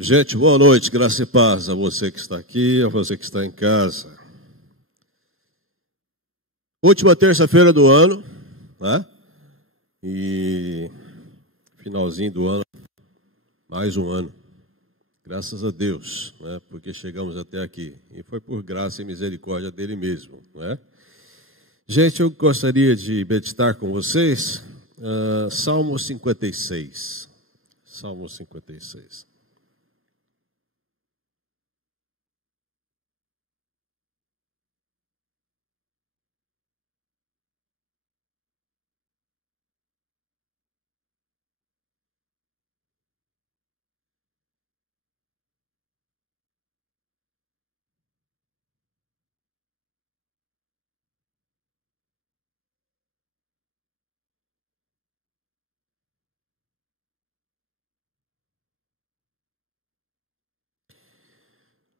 Gente, boa noite, graça e paz a você que está aqui, a você que está em casa. Última terça-feira do ano, né? E finalzinho do ano, mais um ano. Graças a Deus, né? Porque chegamos até aqui. E foi por graça e misericórdia dele mesmo, né? Gente, eu gostaria de meditar com vocês Salmo 56. Salmo 56.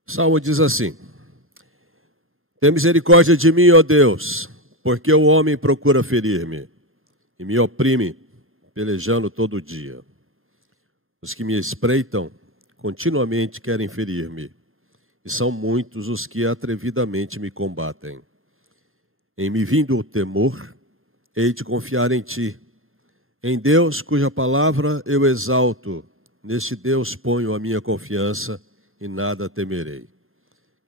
O Salmo diz assim: tem misericórdia de mim, ó Deus, porque o homem procura ferir-me e me oprime, pelejando todo dia. Os que me espreitam continuamente querem ferir-me, e são muitos os que atrevidamente me combatem. Em me vindo o temor, hei de confiar em ti. Em Deus, cuja palavra eu exalto, neste Deus ponho a minha confiança e nada temerei.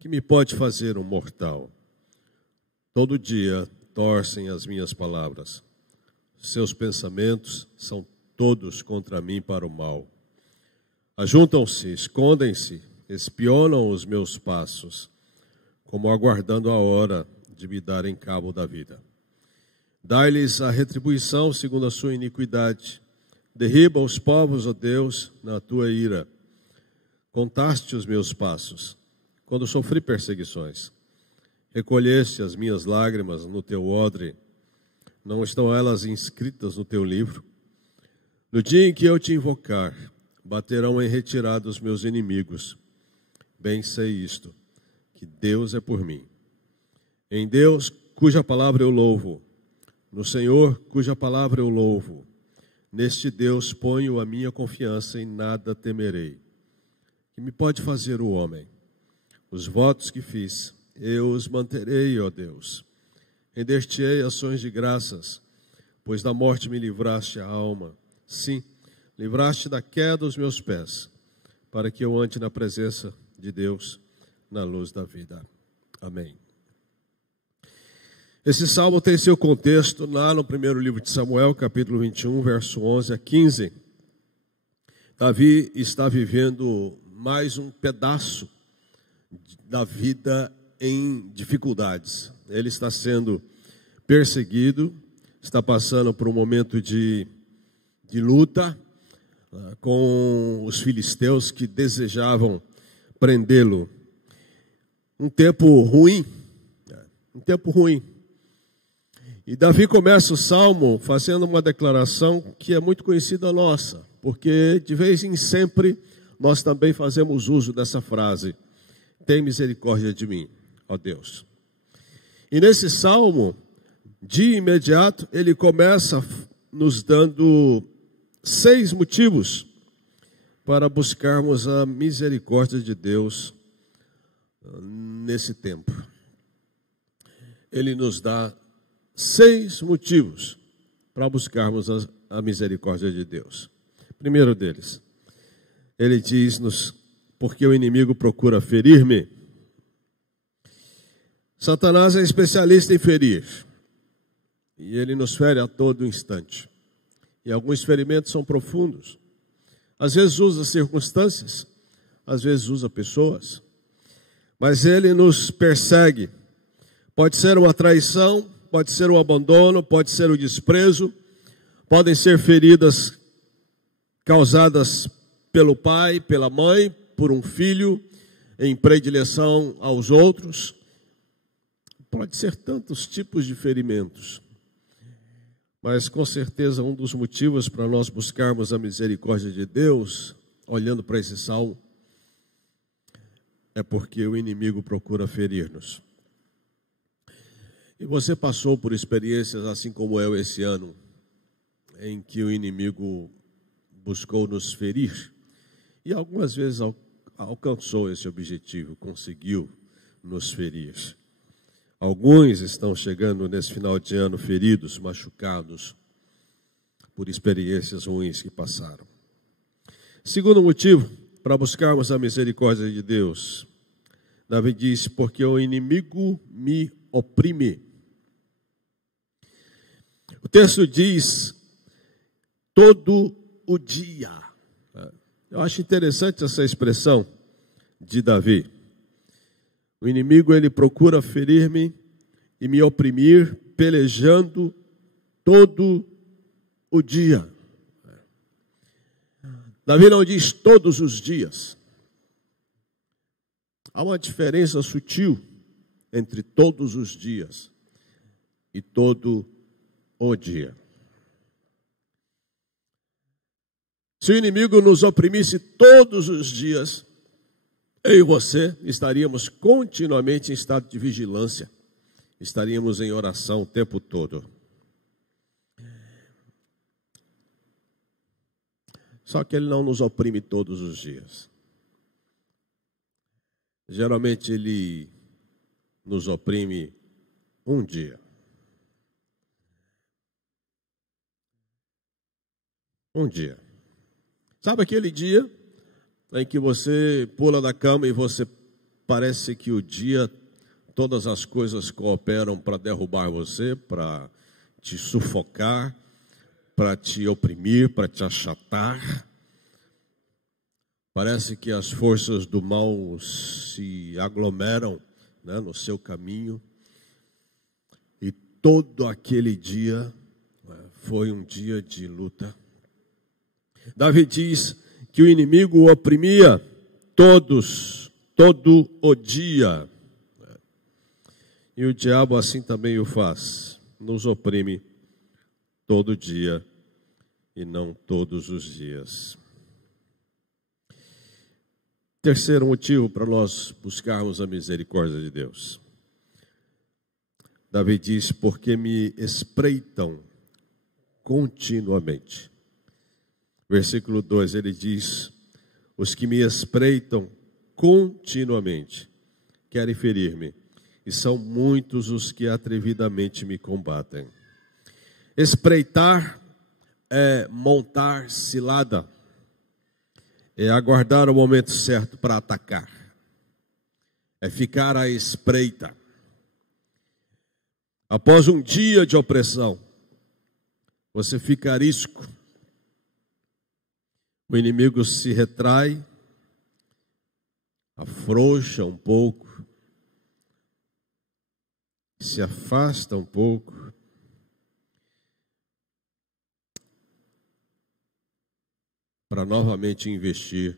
Que me pode fazer um mortal? Todo dia torcem as minhas palavras. Seus pensamentos são todos contra mim para o mal. Ajuntam-se, escondem-se, espionam os meus passos, como aguardando a hora de me darem cabo da vida. Dai-lhes a retribuição segundo a sua iniquidade. Derriba os povos, ó Deus, na tua ira. Contaste os meus passos, quando sofri perseguições. Recolheste as minhas lágrimas no teu odre. Não estão elas inscritas no teu livro? No dia em que eu te invocar, baterão em retirada os meus inimigos. Bem sei isto, que Deus é por mim. Em Deus, cuja palavra eu louvo. No Senhor, cuja palavra eu louvo. Neste Deus ponho a minha confiança e nada temerei. Que me pode fazer o homem? Os votos que fiz, eu os manterei, ó Deus. Render-te-ei ações de graças, pois da morte me livraste a alma. Sim, livraste da queda dos meus pés, para que eu ande na presença de Deus, na luz da vida. Amém. Esse salmo tem seu contexto lá no primeiro livro de Samuel, capítulo 21, verso 11 a 15. Davi está vivendo mais um pedaço da vida em dificuldades. Ele está sendo perseguido, está passando por um momento de luta com os filisteus que desejavam prendê-lo. Um tempo ruim. E Davi começa o salmo fazendo uma declaração que é muito conhecida nossa, porque de vez em sempre nós também fazemos uso dessa frase: tem misericórdia de mim, ó Deus. E nesse salmo, de imediato, ele começa nos dando 6 motivos para buscarmos a misericórdia de Deus nesse tempo. Ele nos dá 6 motivos para buscarmos a misericórdia de Deus. Primeiro deles, ele diz-nos: porque o inimigo procura ferir-me. Satanás é especialista em ferir, e ele nos fere a todo instante. E alguns ferimentos são profundos. Às vezes usa circunstâncias, às vezes usa pessoas, mas ele nos persegue. Pode ser uma traição, pode ser um abandono, pode ser o desprezo, podem ser feridas causadas pelo pai, pela mãe, por um filho, em predileção aos outros. Pode ser tantos tipos de ferimentos. Mas com certeza um dos motivos para nós buscarmos a misericórdia de Deus, olhando para esse salmo, é porque o inimigo procura ferir-nos. E você passou por experiências assim como eu esse ano, em que o inimigo buscou nos ferir. E algumas vezes alcançou esse objetivo, conseguiu nos ferir. Alguns estão chegando nesse final de ano feridos, machucados por experiências ruins que passaram. Segundo motivo para buscarmos a misericórdia de Deus, Davi diz: porque o inimigo me oprime. O texto diz: todo o dia. Eu acho interessante essa expressão de Davi. O inimigo, ele procura ferir-me e me oprimir, pelejando todo o dia. Davi não diz todos os dias. Há uma diferença sutil entre todos os dias e todo o dia. Se o inimigo nos oprimisse todos os dias, eu e você estaríamos continuamente em estado de vigilância, estaríamos em oração o tempo todo. Só que ele não nos oprime todos os dias. Geralmente ele nos oprime um dia. Um dia. Sabe aquele dia em que você pula da cama e você parece que o dia, todas as coisas cooperam para derrubar você, para te sufocar, para te oprimir, para te achatar. Parece que as forças do mal se aglomeram, né, no seu caminho. E todo aquele dia foi um dia de luta. Davi diz que o inimigo o oprimia todo o dia. E o diabo assim também o faz, nos oprime todo dia e não todos os dias. Terceiro motivo para nós buscarmos a misericórdia de Deus. Davi diz: porque me espreitam continuamente. Versículo 2, ele diz: os que me espreitam continuamente querem ferir-me, e são muitos os que atrevidamente me combatem. Espreitar é montar cilada, é aguardar o momento certo para atacar, é ficar à espreita. Após um dia de opressão, você fica arisco. O inimigo se retrai, afrouxa um pouco, se afasta um pouco, para novamente investir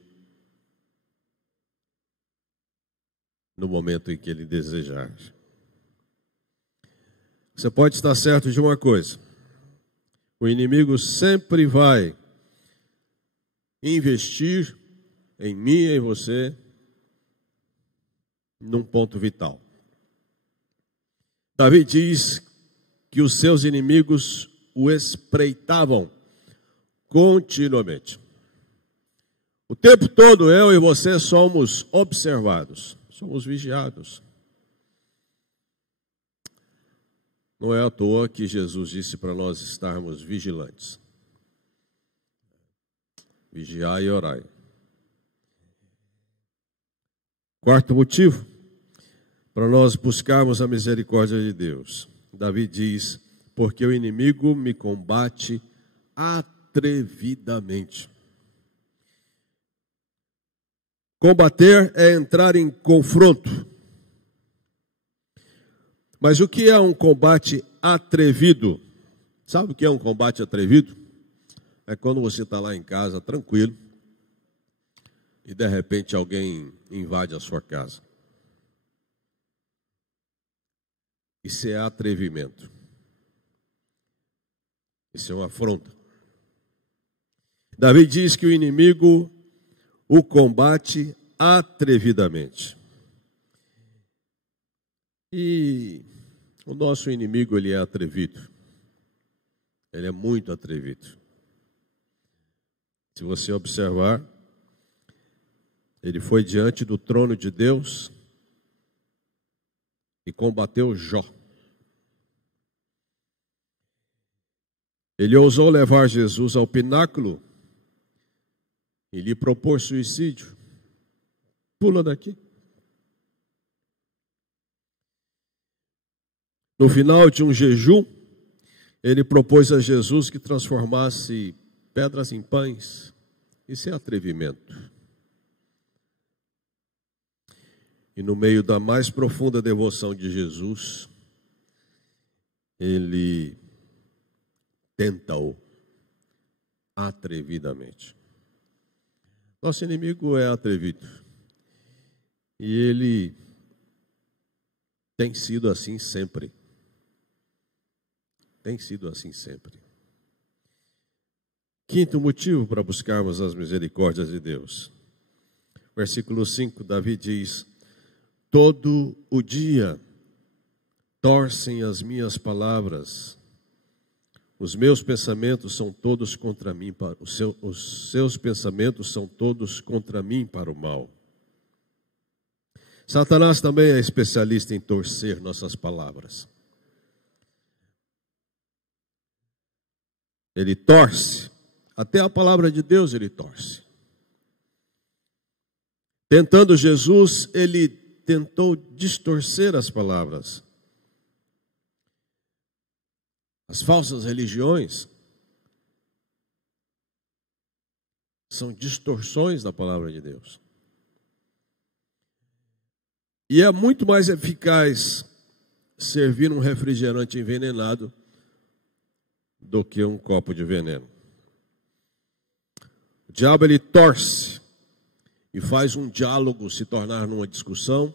no momento em que ele desejar. Você pode estar certo de uma coisa: o inimigo sempre vai investir em mim e em você num ponto vital. Davi diz que os seus inimigos o espreitavam continuamente. O tempo todo eu e você somos observados, somos vigiados. Não é à toa que Jesus disse para nós estarmos vigilantes. Vigiai e orai. Quarto motivo para nós buscarmos a misericórdia de Deus. Davi diz: porque o inimigo me combate atrevidamente. Combater é entrar em confronto. Mas o que é um combate atrevido? Sabe o que é um combate atrevido? É quando você está lá em casa, tranquilo, e de repente alguém invade a sua casa. Isso é atrevimento. Isso é uma afronta. Davi diz que o inimigo o combate atrevidamente. E o nosso inimigo, ele é atrevido. Ele é muito atrevido. Se você observar, Ele foi diante do trono de Deus e combateu Jó. Ele ousou levar Jesus ao pináculo e lhe propôs suicídio. Pula daqui. No final de um jejum, ele propôs a Jesus que transformasse pedras em pães. Isso é atrevimento. E no meio da mais profunda devoção de Jesus, ele tenta-o atrevidamente. Nosso inimigo é atrevido. E ele tem sido assim sempre. Tem sido assim sempre. Quinto motivo para buscarmos as misericórdias de Deus. Versículo 5, Davi diz: todo o dia torcem as minhas palavras, os meus pensamentos são todos contra mim, os seus pensamentos são todos contra mim para o mal. Satanás também é especialista em torcer nossas palavras. Ele torce, até a palavra de Deus ele torce. Tentando Jesus, ele tentou distorcer as palavras. As falsas religiões são distorções da palavra de Deus. E é muito mais eficaz servir um refrigerante envenenado do que um copo de veneno. O diabo, ele torce e faz um diálogo se tornar numa discussão.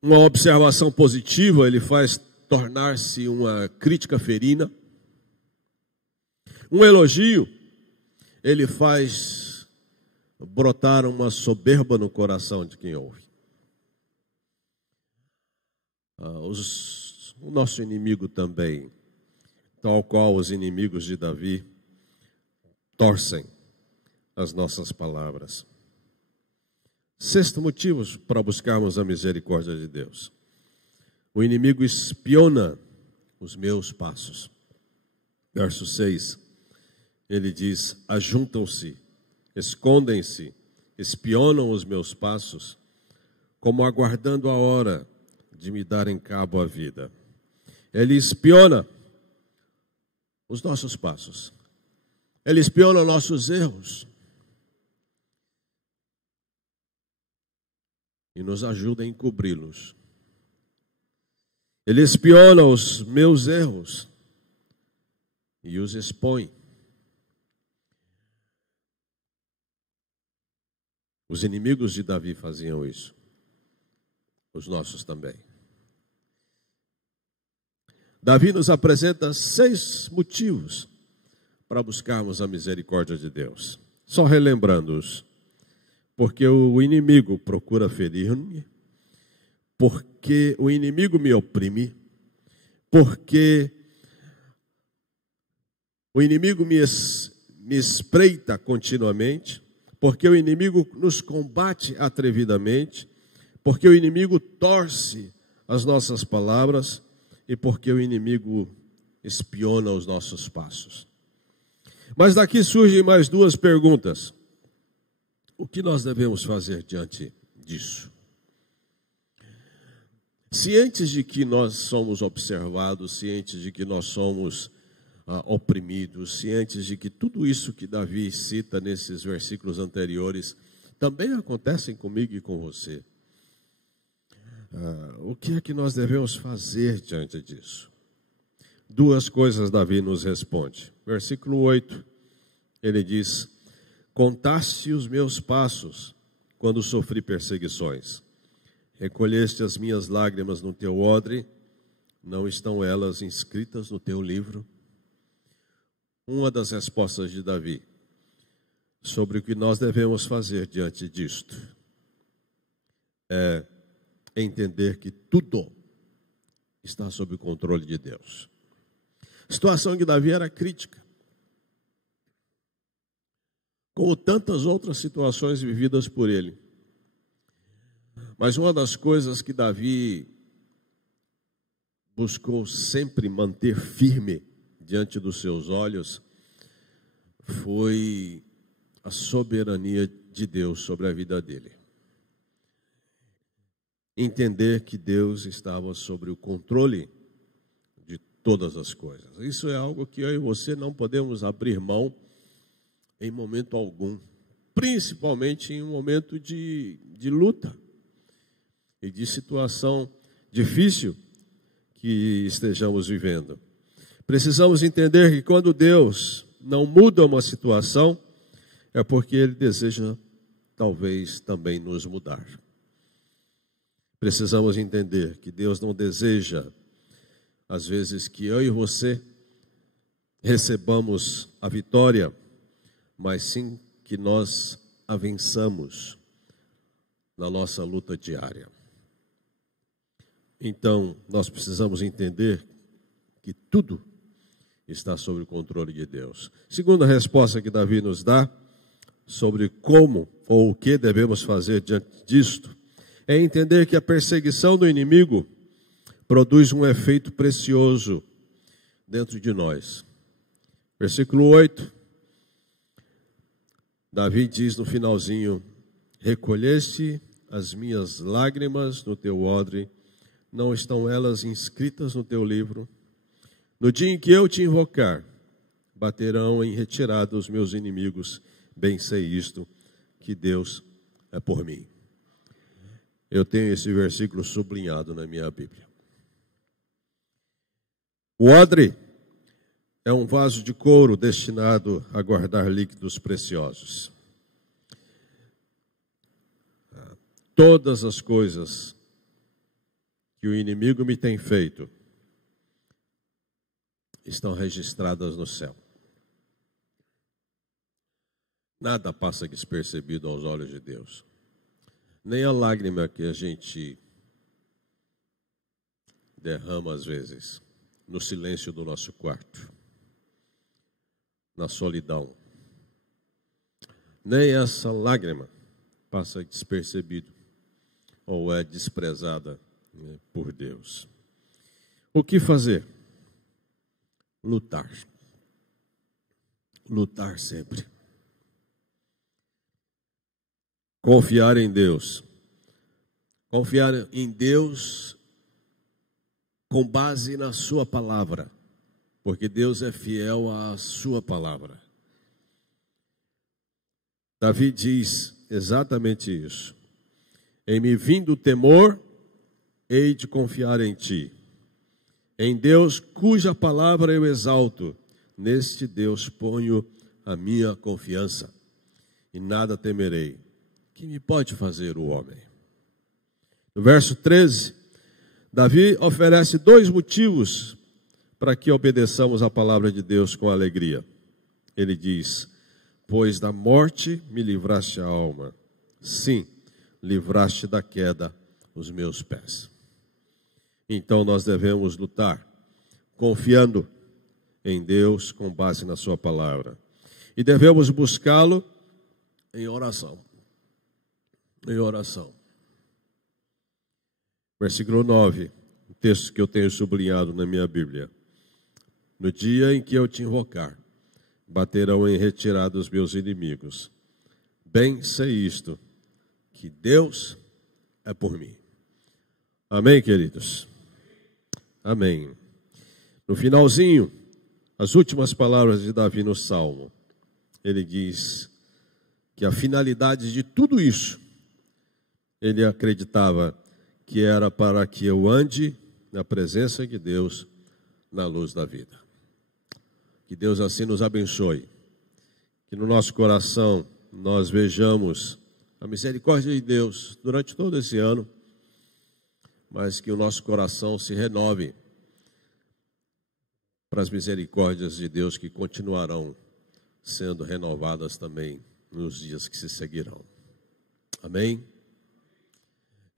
Uma observação positiva, ele faz tornar-se uma crítica ferina. Um elogio, ele faz brotar uma soberba no coração de quem ouve. O nosso inimigo também, tal qual os inimigos de Davi, torcem as nossas palavras. Sexto motivo para buscarmos a misericórdia de Deus. O inimigo espiona os meus passos. Verso 6, ele diz: ajuntam-se, escondem-se, espionam os meus passos, como aguardando a hora de me darem cabo à vida. Ele espiona os nossos passos. Ele espiona nossos erros. E nos ajuda a encobri-los. Ele espiona os meus erros e os expõe. Os inimigos de Davi faziam isso. Os nossos também. Davi nos apresenta 6 motivos para buscarmos a misericórdia de Deus. Só relembrando-os. Porque o inimigo procura ferir-me, porque o inimigo me oprime, porque o inimigo me espreita continuamente, porque o inimigo nos combate atrevidamente, porque o inimigo torce as nossas palavras e porque o inimigo espiona os nossos passos. Mas daqui surgem mais 2 perguntas. O que nós devemos fazer diante disso? Cientes de que nós somos observados, cientes de que nós somos oprimidos, cientes de que tudo isso que Davi cita nesses versículos anteriores também acontecem comigo e com você. O que é que nós devemos fazer diante disso? 2 coisas Davi nos responde. Versículo 8, ele diz: contaste os meus passos quando sofri perseguições. Recolheste as minhas lágrimas no teu odre, não estão elas inscritas no teu livro? Uma das respostas de Davi sobre o que nós devemos fazer diante disto é entender que tudo está sob o controle de Deus. A situação de Davi era crítica. como tantas outras situações vividas por ele. Mas uma das coisas que Davi buscou sempre manter firme diante dos seus olhos foi a soberania de Deus sobre a vida dele. Entender que Deus estava sobre o controle de todas as coisas. Isso é algo que eu e você não podemos abrir mão em momento algum, principalmente em um momento de luta e de situação difícil que estejamos vivendo. Precisamos entender que quando Deus não muda uma situação, é porque Ele deseja talvez também nos mudar. Precisamos entender que Deus não deseja, às vezes, que eu e você recebamos a vitória, mas sim que nós a vençamos na nossa luta diária. Então, nós precisamos entender que tudo está sob o controle de Deus. Segunda resposta que Davi nos dá sobre como ou o que devemos fazer diante disto é entender que a perseguição do inimigo produz um efeito precioso dentro de nós. Versículo 8. Davi diz no finalzinho: recolheste as minhas lágrimas no teu odre, não estão elas inscritas no teu livro? No dia em que eu te invocar, baterão em retirada os meus inimigos, bem sei isto, que Deus é por mim. Eu tenho esse versículo sublinhado na minha Bíblia. O odre é um vaso de couro destinado a guardar líquidos preciosos. Todas as coisas que o inimigo me tem feito estão registradas no céu. Nada passa despercebido aos olhos de Deus. Nem a lágrima que a gente derrama às vezes no silêncio do nosso quarto, na solidão. Nem essa lágrima passa despercebido ou é desprezada por Deus. O que fazer? Lutar. Lutar sempre. Confiar em Deus. Confiar em Deus com base na sua palavra, porque Deus é fiel à sua palavra. Davi diz exatamente isso. Em me vindo o temor, hei de confiar em ti. Em Deus, cuja palavra eu exalto, neste Deus ponho a minha confiança, e nada temerei. Que me pode fazer o homem? No verso 13, Davi oferece 2 motivos para que obedeçamos a palavra de Deus com alegria. Ele diz: pois da morte me livraste a alma, sim, livraste da queda os meus pés. Então nós devemos lutar, confiando em Deus com base na sua palavra. E devemos buscá-lo em oração. Em oração. Versículo 9, o texto que eu tenho sublinhado na minha Bíblia. No dia em que eu te invocar, baterão em retirada os meus inimigos. Bem sei isto, que Deus é por mim. Amém, queridos? Amém. No finalzinho, as últimas palavras de Davi no Salmo, ele diz que a finalidade de tudo isso, ele acreditava que era para que eu ande na presença de Deus, na luz da vida. Que Deus assim nos abençoe. Que no nosso coração nós vejamos a misericórdia de Deus durante todo esse ano, mas que o nosso coração se renove para as misericórdias de Deus que continuarão sendo renovadas também nos dias que se seguirão. Amém?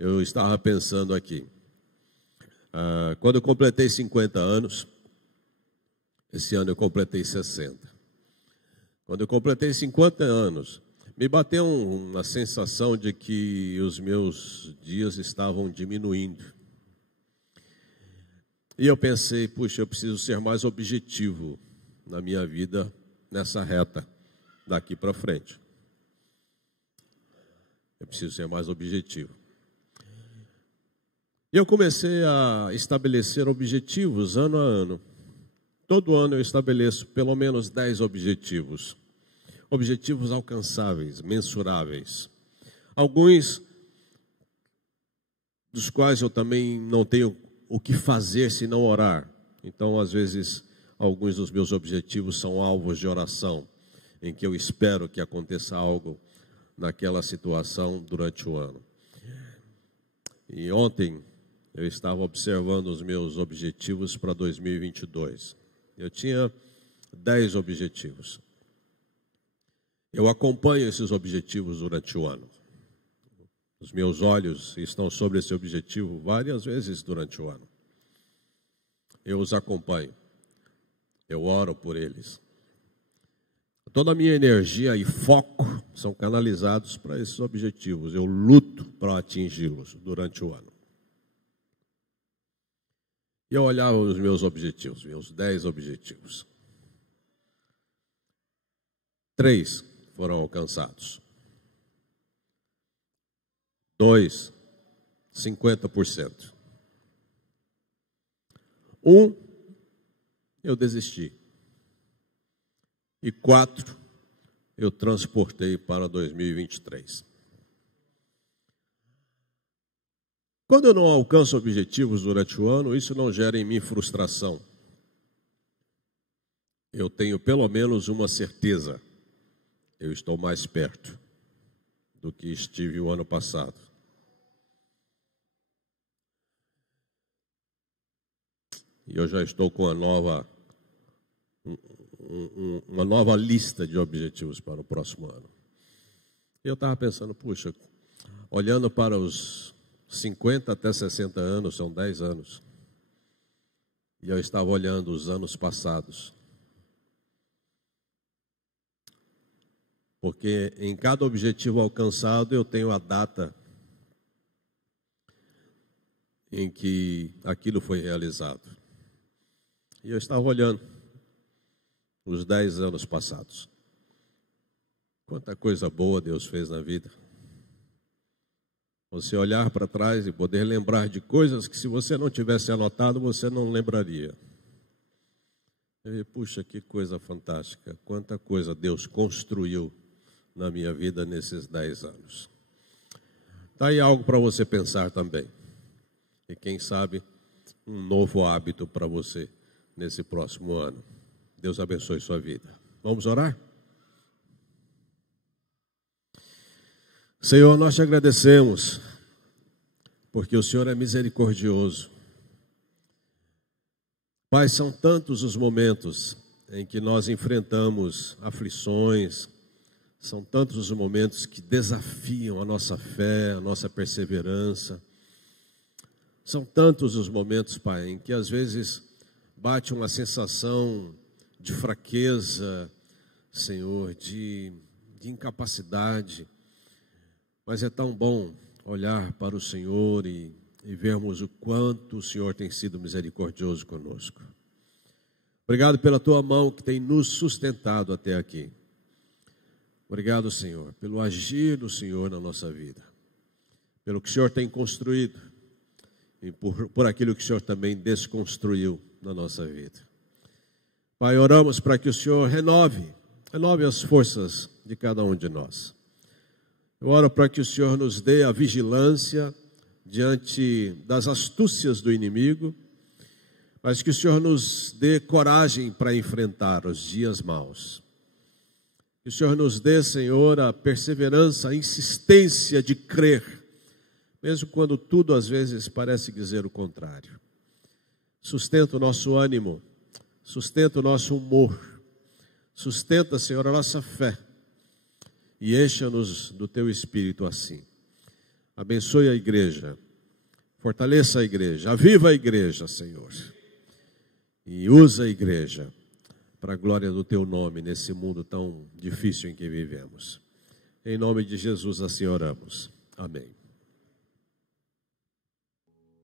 Eu estava pensando aqui, quando eu completei 50 anos, esse ano eu completei 60. Quando eu completei 50 anos, me bateu uma sensação de que os meus dias estavam diminuindo. E eu pensei, puxa, eu preciso ser mais objetivo na minha vida, nessa reta, daqui para frente. Eu preciso ser mais objetivo. E eu comecei a estabelecer objetivos ano a ano. Todo ano eu estabeleço pelo menos 10 objetivos. Objetivos alcançáveis, mensuráveis. Alguns dos quais eu também não tenho o que fazer se não orar. Então, às vezes, alguns dos meus objetivos são alvos de oração, em que eu espero que aconteça algo naquela situação durante o ano. E ontem eu estava observando os meus objetivos para 2022. Eu tinha 10 objetivos. Eu acompanho esses objetivos durante o ano. Os meus olhos estão sobre esse objetivo várias vezes durante o ano. Eu os acompanho. Eu oro por eles. Toda a minha energia e foco são canalizados para esses objetivos. Eu luto para atingi-los durante o ano. E eu olhava os meus objetivos, meus 10 objetivos. 3 foram alcançados. 2, 50%. 1, eu desisti. E 4, eu transportei para 2023. Quando eu não alcanço objetivos durante o ano, isso não gera em mim frustração. Eu tenho pelo menos uma certeza. Eu estou mais perto do que estive o ano passado. E eu já estou com uma nova lista de objetivos para o próximo ano. Eu estava pensando, puxa, olhando para os 50 até 60 anos, são 10 anos. E eu estava olhando os anos passados. Porque em cada objetivo alcançado eu tenho a data em que aquilo foi realizado. E eu estava olhando os 10 anos passados. Quanta coisa boa Deus fez na vida. Você olhar para trás e poder lembrar de coisas que se você não tivesse anotado, você não lembraria. Puxa, que coisa fantástica. Quanta coisa Deus construiu na minha vida nesses 10 anos. Está aí algo para você pensar também. E quem sabe, um novo hábito para você nesse próximo ano. Deus abençoe sua vida. Vamos orar? Senhor, nós te agradecemos, porque o Senhor é misericordioso. Pai, são tantos os momentos em que nós enfrentamos aflições, são tantos os momentos que desafiam a nossa fé, a nossa perseverança. São tantos os momentos, Pai, em que às vezes bate uma sensação de fraqueza, Senhor, de incapacidade. Mas é tão bom olhar para o Senhor e vermos o quanto o Senhor tem sido misericordioso conosco. Obrigado pela Tua mão que tem nos sustentado até aqui. Obrigado, Senhor, pelo agir do Senhor na nossa vida, pelo que o Senhor tem construído e por aquilo que o Senhor também desconstruiu na nossa vida. Pai, oramos para que o Senhor renove as forças de cada um de nós. Eu oro para que o Senhor nos dê a vigilância diante das astúcias do inimigo, mas que o Senhor nos dê coragem para enfrentar os dias maus. Que o Senhor nos dê, Senhor, a perseverança, a insistência de crer, mesmo quando tudo às vezes parece dizer o contrário. Sustenta o nosso ânimo, sustenta o nosso humor, sustenta, Senhor, a nossa fé e encha-nos do Teu Espírito assim. Abençoe a igreja, fortaleça a igreja, aviva a igreja, Senhor, e usa a igreja para a glória do teu nome nesse mundo tão difícil em que vivemos. Em nome de Jesus assim oramos. Amém.